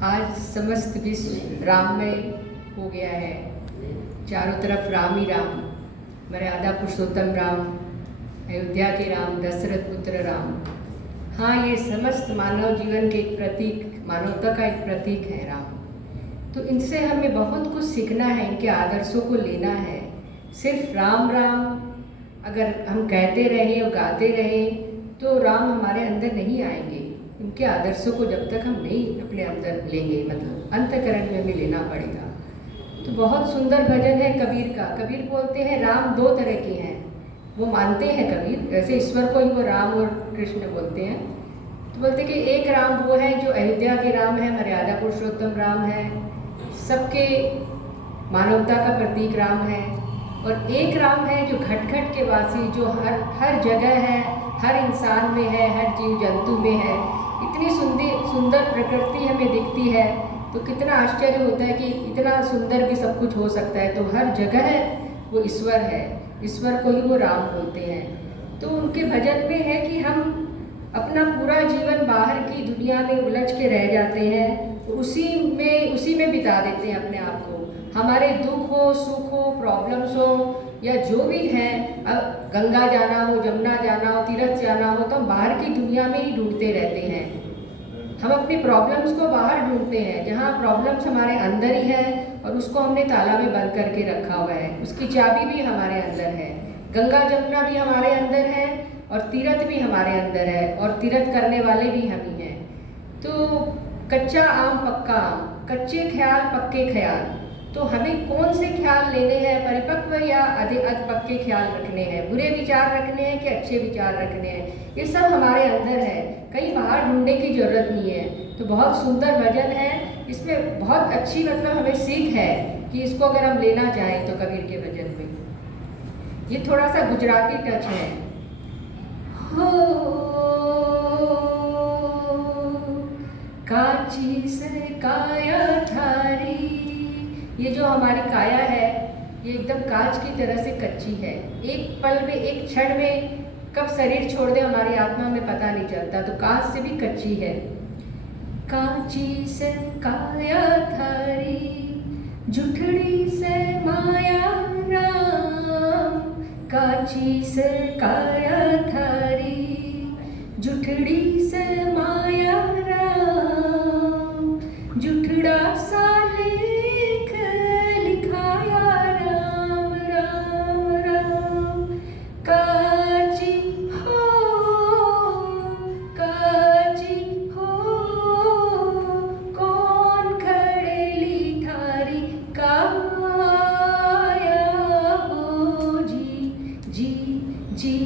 आज समस्त विश्व राममय हो गया है। चारों तरफ राम ही राम, मर्यादा पुरुषोत्तम राम, अयोध्या के राम, दशरथ पुत्र राम। हाँ, ये समस्त मानव जीवन के एक प्रतीक, मानवता का एक प्रतीक है राम। तो इनसे हमें बहुत कुछ सीखना है, इनके आदर्शों को लेना है। सिर्फ राम राम अगर हम कहते रहें और गाते रहें तो राम हमारे अंदर नहीं आएंगे। इनके आदर्शों को जब तक हम नहीं अपने अंदर लेंगे, मतलब अंतःकरण में हमें लेना पड़ेगा। तो बहुत सुंदर भजन है कबीर का। कबीर बोलते हैं राम दो तरह के हैं, वो मानते हैं कबीर, वैसे ईश्वर को ही वो राम और कृष्ण बोलते हैं। तो बोलते कि एक राम वो है जो अयोध्या के राम है, मर्यादा पुरुषोत्तम राम है, सबके मानवता का प्रतीक राम है। और एक राम है जो घट घट के वासी, जो हर जगह है, हर इंसान में है, हर जीव जंतु में है। इतनी सुंदर प्रकृति हमें दिखती है तो कितना आश्चर्य होता है कि इतना सुंदर भी सब कुछ हो सकता है। तो हर जगह वो ईश्वर है, ईश्वर को ही वो राम बोलते हैं। तो उनके भजन में है कि हम अपना पूरा जीवन बाहर की दुनिया में उलझ के रह जाते हैं, उसी में बिता देते हैं अपने आप को। हमारे दुख हो, सुख हो, प्रॉब्लम्स हो या जो भी है, अब गंगा जाना हो, जमुना जाना हो, तीर्थ जाना हो, तो हम बाहर की दुनिया में ही ढूंढते रहते हैं। हम अपनी प्रॉब्लम्स को बाहर ढूंढते हैं, जहाँ प्रॉब्लम्स हमारे अंदर ही है और उसको हमने ताला में बंद करके रखा हुआ है। उसकी चाबी भी हमारे अंदर है, गंगा जमुना भी हमारे अंदर है और तीर्थ भी हमारे अंदर है, और तीर्थ करने वाले भी हम ही हैं। तो कच्चा आम पक्का आम, कच्चे ख्याल पक्के ख्याल। तो हमें कौन से ख्याल लेने हैं, परिपक्व या अध पक्के ख्याल रखने हैं, बुरे विचार रखने हैं कि अच्छे विचार रखने हैं, ये सब हमारे अंदर है, कहीं बाहर ढूंढने की जरूरत नहीं है। तो बहुत सुंदर भजन है, इसमें बहुत अच्छी मतलब हमें सीख है कि इसको अगर हम लेना चाहें तो कबीर के भजन में। ये थोड़ा सा गुजराती टच है। हो काची से काया थारी, ये जो हमारी काया है ये एकदम कांच की तरह से कच्ची है। एक पल में, एक क्षण में कब शरीर छोड़ दे हमारी आत्मा में पता नहीं चलता। तो कांच से भी कच्ची है। कांची से काया थारी, जुठड़ी से माया राम। कांची से काया थारी, जुठड़ी से माया राम। जुठड़ा सा लेख लिखाया राम राम राम। काची हो, काची हो, कौन खड़ेली थारी काया हो जी जी जी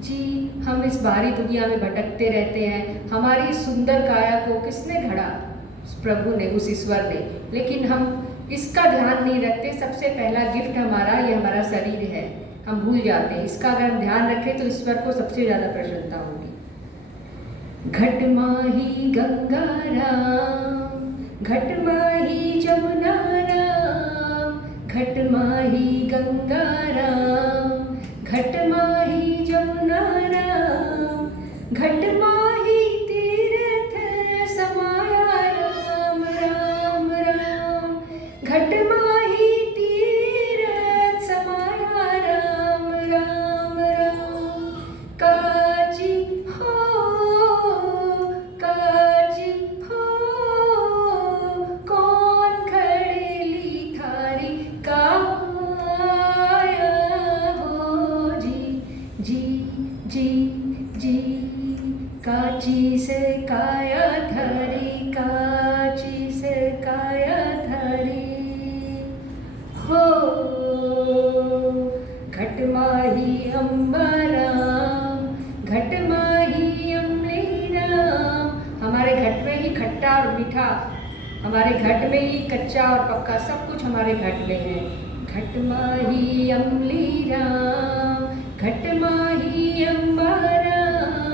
जी। हम इस बाहरी दुनिया में भटकते रहते हैं। हमारी सुंदर काया को किसने घड़ा? प्रभु ने, उस ईश्वर ने। लेकिन हम इसका ध्यान नहीं रखते। सबसे पहला गिफ्ट हमारा, ये हमारा शरीर है, हम भूल जाते हैं। इसका अगर हम ध्यान रखें तो ईश्वर को सबसे ज़्यादा प्रसन्नता होगी। घट माही गंगा राम, घट माही जमुना राम। घट माही गंगा राम, घट माही जमुना राम। घट माही तीर्थ समाया राम राम राम। घट माही तीर्थ समाया राम राम राम। काची हो, काची हो, कौन खड़ेली थारी काया हो जी जी जी जी। काची से काया थारी, काची से काया थारी हो। घट माही अम्बा राम, घट माही अम्ली राम। हमारे घट में ही खट्टा और मीठा, हमारे घट में ही कच्चा और पक्का, सब कुछ हमारे घट में है। घट माही अम्ली राम, घट माही अम्बा राम।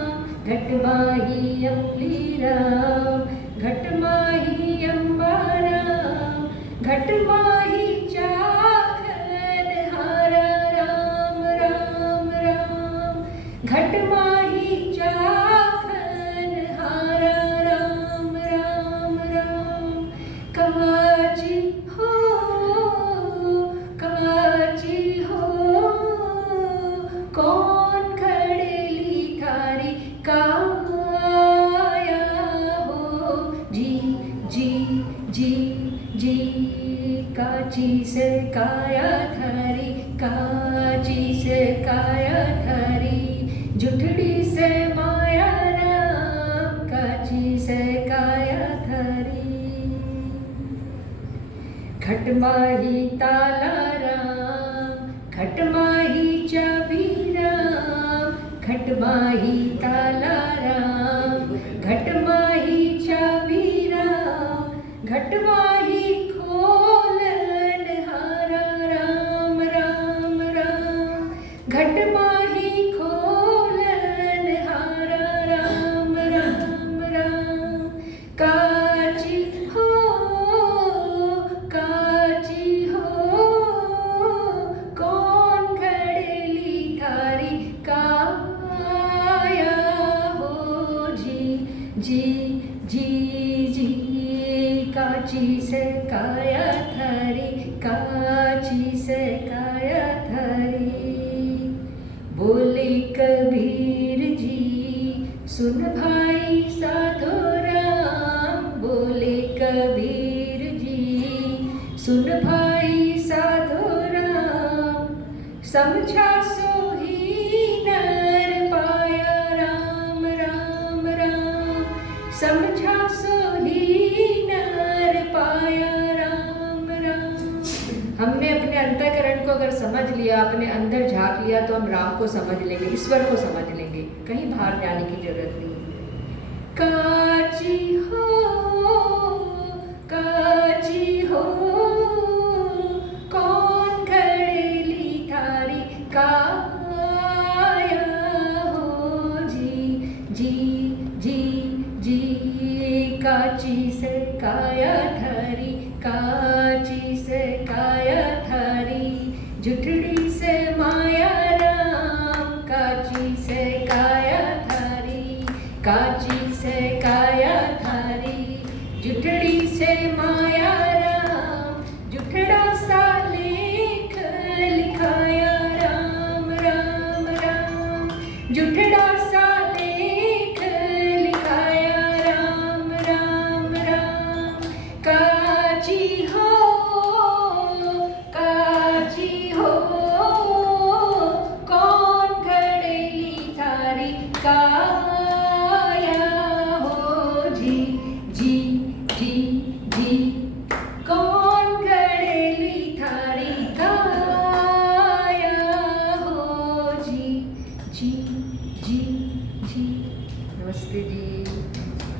घट माही अम्ली राम, घट माही अम्बा राम। घट माही चाखन हारा राम राम राम। घट माही चाखन हारा राम राम राम। काची से काया धरी, काची से काया धरी, जुठड़ी से माया राम, काची से काया धरी। खटमाही ताला राम, खटमाही चाबी राम, खटमाही ताला राम, घटमाही चाबी राम, घटमाही खोलन हारा राम राम राम, घटमाही खोलन हारा राम राम राम। काची हो कौन घड़ेली थारी, काया हो जी काची से काया धरी, काची से काया धरी। बोले कबीर जी सुन भाई साधो राम, बोले कबीर जी सुन भाई साधो राम, समझा सोही नर पाया राम राम राम, समझा सोही नर पाया राम राम। हमने अपने अंतःकरण को अगर समझ लिया, अपने अंदर झांक लिया, तो हम राम को समझ लेंगे, ईश्वर को समझ लेंगे, कहीं बाहर जाने की जरूरत नहीं। काची हो कौन घड़ेली थारी, काया हो जी काची से काया धरी, काची से काया धरी, जुठड़ी से माया राम, काची से काया धरी, काची से काया धरी, जुठड़ी से माया राम, जुठड़ा सा लेख लिखाया राम राम राम, जुठड़ा सा लेख लिखाया राम राम राम। काची हो कौन घड़ेली थारी, काया हो जी कौन घड़ेली थारी, काया हो जी। नमस्ते जी।